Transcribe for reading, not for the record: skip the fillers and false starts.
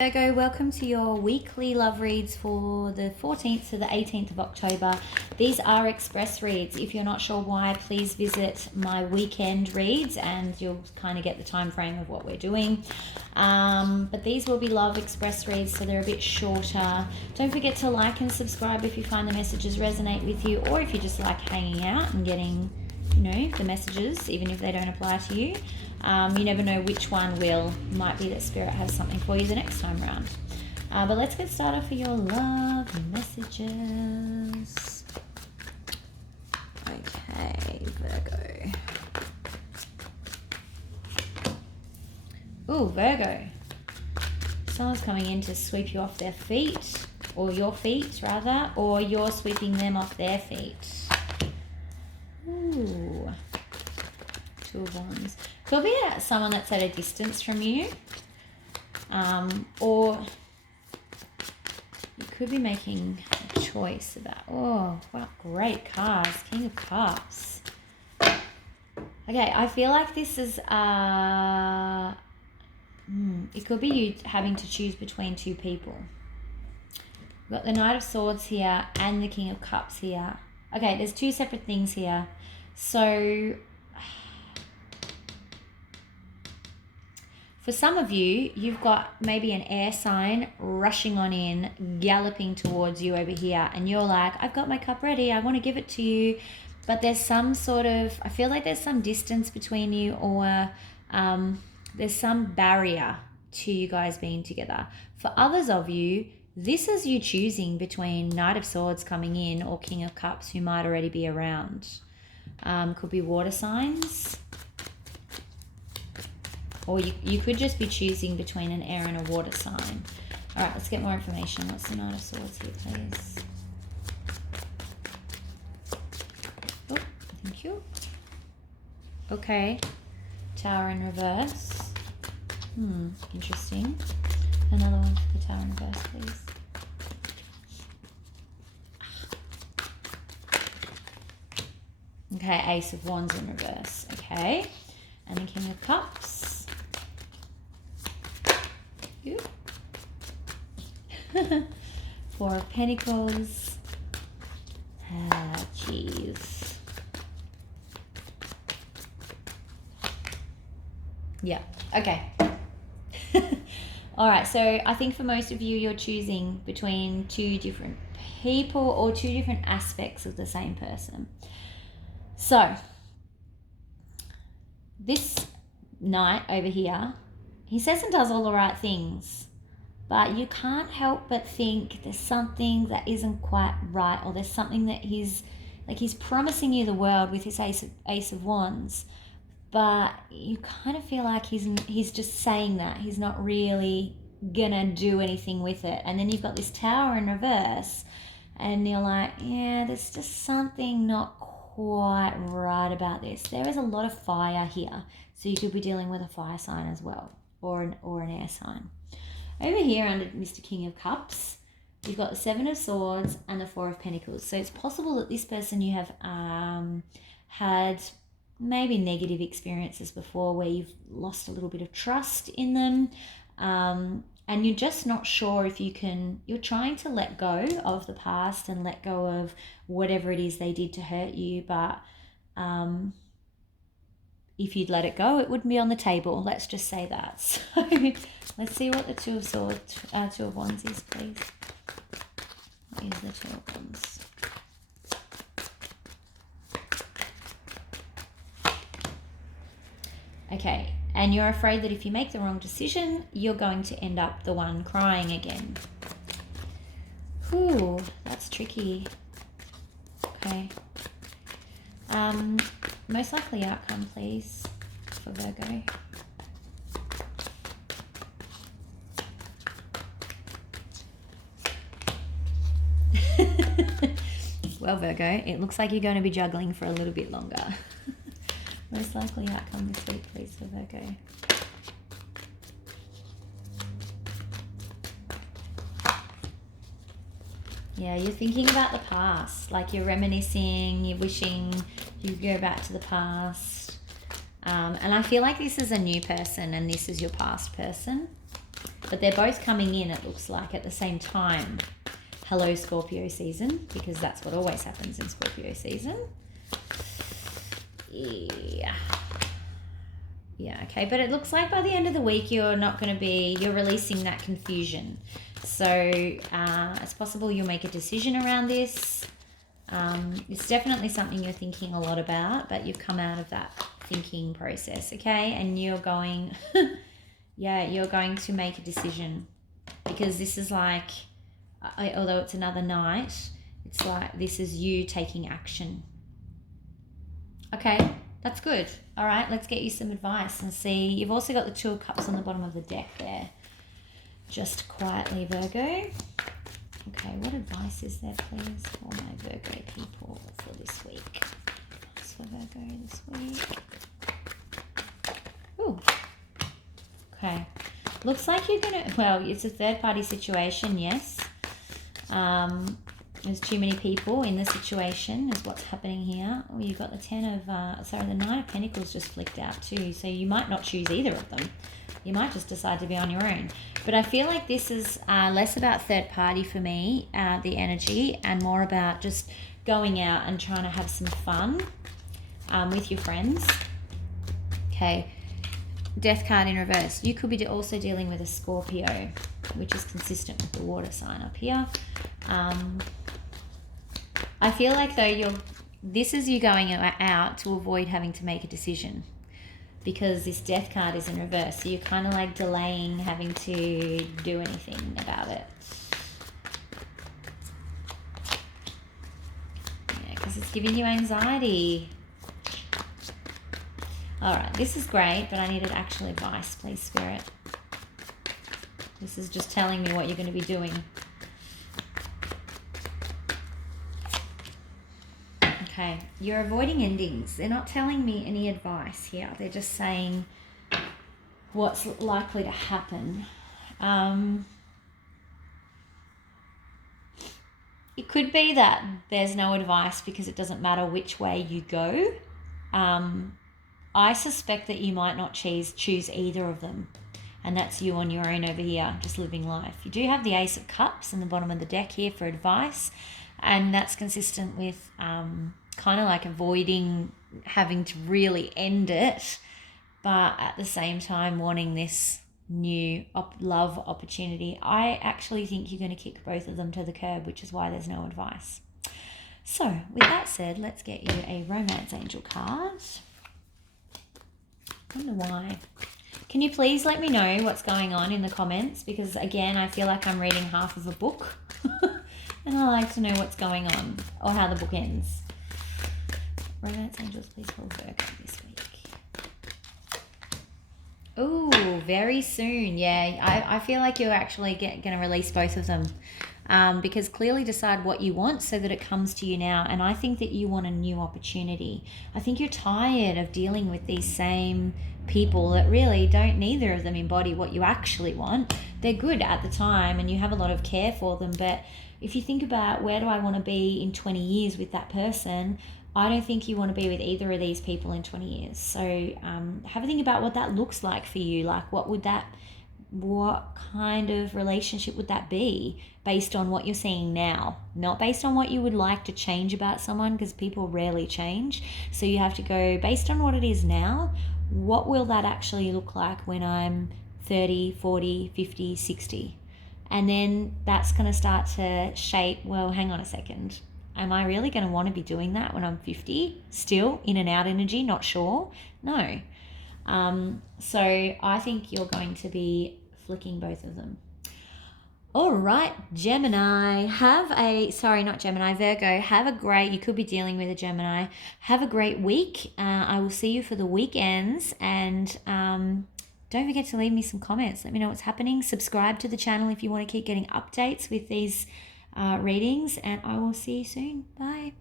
Virgo, welcome to your weekly love reads for the 14th to the 18th of October. These are express reads. If you're not sure why, please visit my weekend reads and you'll kind of get the time frame of what we're doing. But these will be love express reads, so they're a bit shorter. Don't forget to like and subscribe if you find the messages resonate with you, or if you just like hanging out and getting, the messages, even if they don't apply to you. You never know which one will. Might be that Spirit has something for you the next time round. But let's get started for your love messages. Okay, Virgo. Ooh, Virgo. Someone's coming in to sweep you off their feet, or your feet rather, or you're sweeping them off their feet. Ooh. Two of Wands. Could be someone that's at a distance from you, or you could be making a choice about, oh, what great cards, King of Cups. Okay, I feel like this is, it could be you having to choose between two people. We've got the Knight of Swords here and the King of Cups here. Okay, there's two separate things here. So for some of you, you've got maybe an air sign rushing on in, galloping towards you over here, and you're like, I've got my cup ready, I want to give it to you, but there's some sort of, I feel like there's some distance between you, or there's some barrier to you guys being together. For others of you, this is you choosing between Knight of Swords coming in or King of Cups who might already be around. Could be water signs. Or you could just be choosing between an air and a water sign. All right, let's get more information. What's the Knight of Swords here, please? Oh, thank you. Okay. Tower in reverse. Interesting. Another one for the Tower in reverse, please. Okay, Ace of Wands in reverse. Okay. And the King of Cups. Four of Pentacles. Jeez. Yeah, okay. All right, so I think for most of you, you're choosing between two different people or two different aspects of the same person. So this knight over here, he says and does all the right things, but you can't help but think there's something that isn't quite right, or there's something that he's promising you the world with his Ace of Wands, but you kind of feel like he's just saying that. He's not really gonna do anything with it. And then you've got this Tower in reverse, and you're like, yeah, there's just something not quite right about this. There is a lot of fire here, so you could be dealing with a fire sign as well, or an air sign. Over here under Mr. King of Cups, you've got the Seven of Swords and the Four of Pentacles. So it's possible that this person, you have had maybe negative experiences before where you've lost a little bit of trust in them, and you're just not sure if you're trying to let go of the past and let go of whatever it is they did to hurt you, but if you'd let it go, it wouldn't be on the table. Let's just say that. So let's see what the Two of Wands is, please. What is the Two of Wands? Okay, and you're afraid that if you make the wrong decision, you're going to end up the one crying again. Ooh, that's tricky. Okay. Most likely outcome, please, for Virgo. Well, Virgo, it looks like you're going to be juggling for a little bit longer. Most likely outcome this week, please, for Virgo. Yeah, you're thinking about the past, like you're reminiscing, you're wishing you go back to the past. And I feel like this is a new person and this is your past person. But they're both coming in, it looks like, at the same time. Hello, Scorpio season, because that's what always happens in Scorpio season. Yeah. Yeah, okay. But it looks like by the end of the week, you're releasing that confusion. So it's possible you'll make a decision around this. It's definitely something you're thinking a lot about, but you've come out of that thinking process, okay? And you're going, you're going to make a decision, because this is like, although it's another night, it's like this is you taking action. Okay, that's good. All right, let's get you some advice and see. You've also got the Two of Cups on the bottom of the deck there. Just quietly, Virgo. Okay, what advice is there, please, for my Virgo people for this week? What's for Virgo this week? Ooh. Okay. Looks like you're going to... Well, it's a third-party situation, yes. There's too many people in the situation is what's happening here. Oh, you've got the the Nine of Pentacles just flicked out too. So you might not choose either of them. You might just decide to be on your own. But I feel like this is less about third party for me, the energy, and more about just going out and trying to have some fun with your friends. Okay. Death card in reverse. You could be also dealing with a Scorpio, which is consistent with the water sign up here. I feel like though this is you going out to avoid having to make a decision, because this death card is in reverse. So you're kind of like delaying having to do anything about it. Yeah, because it's giving you anxiety. All right, this is great, but I needed actual advice, please, Spirit. This is just telling me what you're going to be doing. Okay, you're avoiding endings. They're not telling me any advice here. They're just saying what's likely to happen. It could be that there's no advice because it doesn't matter which way you go. I suspect that you might not choose either of them. And that's you on your own over here, just living life. You do have the Ace of Cups in the bottom of the deck here for advice. And that's consistent with kind of like avoiding having to really end it, but at the same time wanting this new love opportunity. I actually think you're going to kick both of them to the curb, which is why there's no advice. So with that said, let's get you a romance angel card. I wonder why. Can you please let me know what's going on in the comments? Because again, I feel like I'm reading half of a book. And I like to know what's going on or how the book ends. Romance angels, please hold Virgo this week. Oh, very soon. Yeah, I feel like you're actually going to release both of them. Because clearly decide what you want so that it comes to you now. And I think that you want a new opportunity. I think you're tired of dealing with these same people that really don't, neither of them embody what you actually want. They're good at the time and you have a lot of care for them, but if you think about where do I want to be in 20 years with that person, I don't think you want to be with either of these people in 20 years. So have a think about what that looks like for you. Like what kind of relationship would that be based on what you're seeing now, not based on what you would like to change about someone, because people rarely change. So you have to go based on what it is now. What will that actually look like when I'm 30, 40, 50, 60? And then that's going to start to shape, well, hang on a second. Am I really going to want to be doing that when I'm 50? Still in and out energy, not sure? No. So I think you're going to be flicking both of them. All right, Gemini, Virgo, you could be dealing with a Gemini. Have a great week. I will see you for the weekends, and don't forget to leave me some comments. Let me know what's happening. Subscribe to the channel if you want to keep getting updates with these readings, and I will see you soon. Bye.